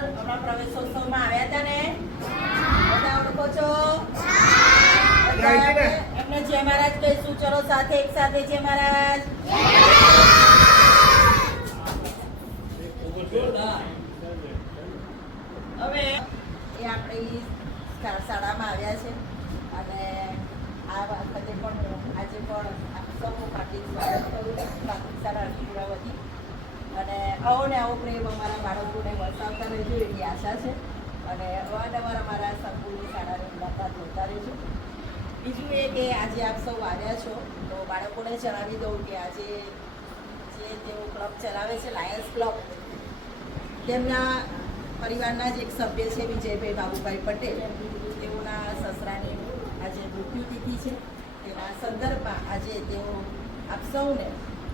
હમણાં પ્રવેશોત્સવમાં આવ્યા હતા ને? બધા ઓળખો છો? એમને જય મહારાજ કહીશું. ચલો સાથે એક સાથે જય મહારાજ. હવે એ આપણી શાળામાં આવ્યા છે અને આ વખતે પણ આજે પણ સૌ પાર્ટી સ્વાગત કરું શાળા પુરાવતી અને આવો ને આવો પ્રેમ અમારા બાળકોને વરસાવતા રહેજો એવી આશા છે અને અવારનવાર અમારા સંકુલની શાળાની મુલાકાત લેતા રહેજો. બીજું એ કે આજે આપ સૌ આવ્યા છો તો બાળકોને જણાવી દઉં કે આજે જે તેઓ ક્લબ ચલાવે છે લાયન્સ ક્લબ, તેમના પરિવારના જ એક સભ્ય છે વિજયભાઈ બાબુભાઈ પટેલ, તેઓના સસરાની આજે મૃત્યુતિથિ છે. તેના સંદર્ભમાં આજે તેઓ આપ સૌને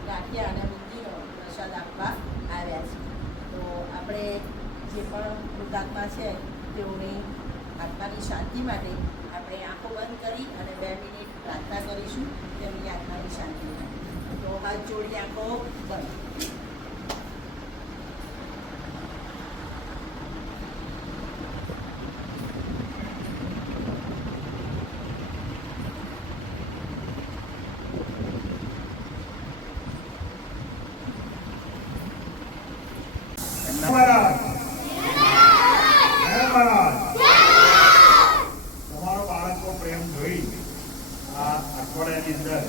ગાંઠિયા અને બુદ્ધિનો પ્રસાદ આપવા આવ્યા છે. તો આપણે જે પણ મૃતાત્મા છે તેઓની આત્માની શાંતિ માટે આપણે આંખો બંધ કરી અને 2 મિનિટ પ્રાર્થના કરીશું તેમની આત્માની શાંતિ માટે. તો હાથ જોડી આંખો બંધ. તમારો બાળકનો પ્રેમ જોઈ આ અઠવાડિયાની અંદર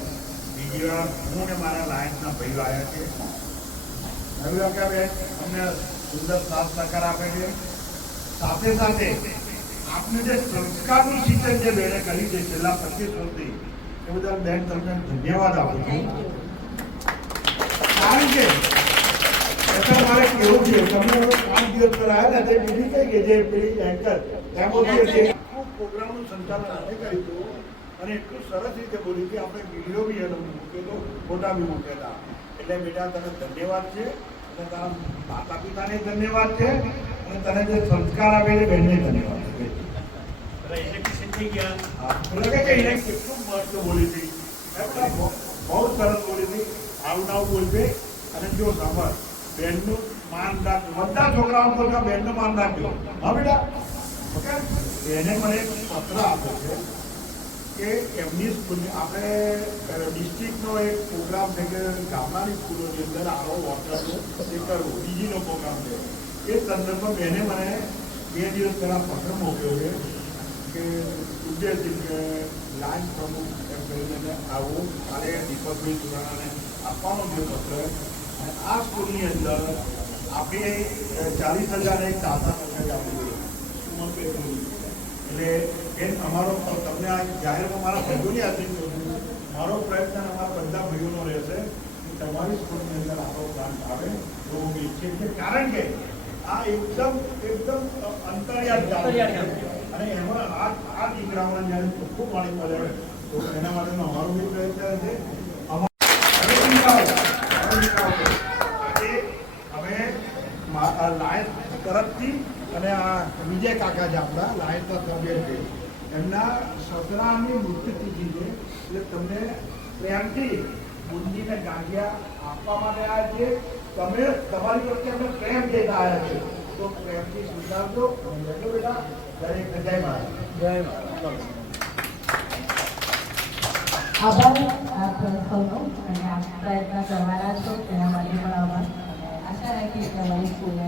બીજી વાર હું ને મારા લાયન્સના ભાઈઓ આવ્યા છે. બેન અમને સુંદર સાથ સહકાર આપે છે. સાથે સાથે આપને જે સંસ્કારનું સિંચન જે બેને કરી છે છેલ્લા 25 વર્ષથી એ બદલ બેન તમને ધન્યવાદ આપું છું. કારણ કે મારે કેવું છે તમે 5 દિવસ પર આવ્યા ને તે બીજી કઈ કે જે પેલી એન્કર આખું પ્રોગ્રામનું સંચાલન આપણે કર્યું હતું અને એટલું સરસ રીતે બોલી કે આપણે વિડીયો બી એનો મૂકેલો, ફોટા બી મૂકેલા. એટલે બેટા તને ધન્યવાદ છે અને તારા માતા પિતાને ધન્યવાદ છે અને તને જે સંસ્કાર આપે છે બેનને ધન્યવાદ છે. કેટલું મસ્ત બોલી હતી, બહુ સરસ બોલી હતી. આવું બોલશે અને જો સાંભળ બેનનું માન રાખજો. બધા છોકરાઓ પોતા બેનનું માન રાખજો. હા બેટા ઓકે. એને મને પત્ર આપ્યો છે કે એમની સ્કૂલ આપણે ડિસ્ટ્રિક્ટનો એક પ્રોગ્રામ છે કે ગામડાની સ્કૂલોની અંદર આવો વોટરનો એ કરવો બીજીનો પ્રોગ્રામ છે. એ સંદર્ભમાં બેને મને 2 દિવસ પહેલાં પત્ર મોકલ્યો છે કે ઉદ્દેશિત લાઈન પ્રમુખ એમ કરીને આવું કાલે દીપકભાઈ સુરાણાને આપવાનો જે પત્ર. અને આ સ્કૂલની અંદર આપણે 40,000 એક તાતા સરકારી આપી એટલે બેન અમારો તમને આ જાહેરમાં મારા ભાઈઓની હાજરી કરું છું. મારો પ્રયત્ન અમારા બધા ભાઈઓનો રહેશે કે તમારી સ્કૂલની અંદર આપણો પ્લાન્ટ આવે તો હું ઈચ્છીએ છીએ. કારણ કે આ એકદમ અંતરિયાળ અને એમાં આ દીકરાઓને જ્યારે ચોખ્ખું પાણી મળે તો એના માટેનો અમારો બી પ્રયત્ન છે. લાયન્સ તરફથી અને આ વિજય કાકા છે આપણા લાયન્સના સભ્ય છે, એમના સસરાની મૃત્યુતિથિ છે એટલે તમને પ્રેમથી બુંદીને ગાંઠિયા આપવા માટે આવ્યા છે. તમે તમારી વચ્ચે અમને પ્રેમ દેતા આવ્યા છે તો પ્રેમથી સ્વીકારજો. લેજો બેટા. દરેક જય મહારાજ. જય મહારાજ. આભાર આપ સૌનો અને આપ પ્રયત્ન કરવાના છો તેના માટે પણ આભાર. આશા રાખીએ કે અમારી સ્કૂલને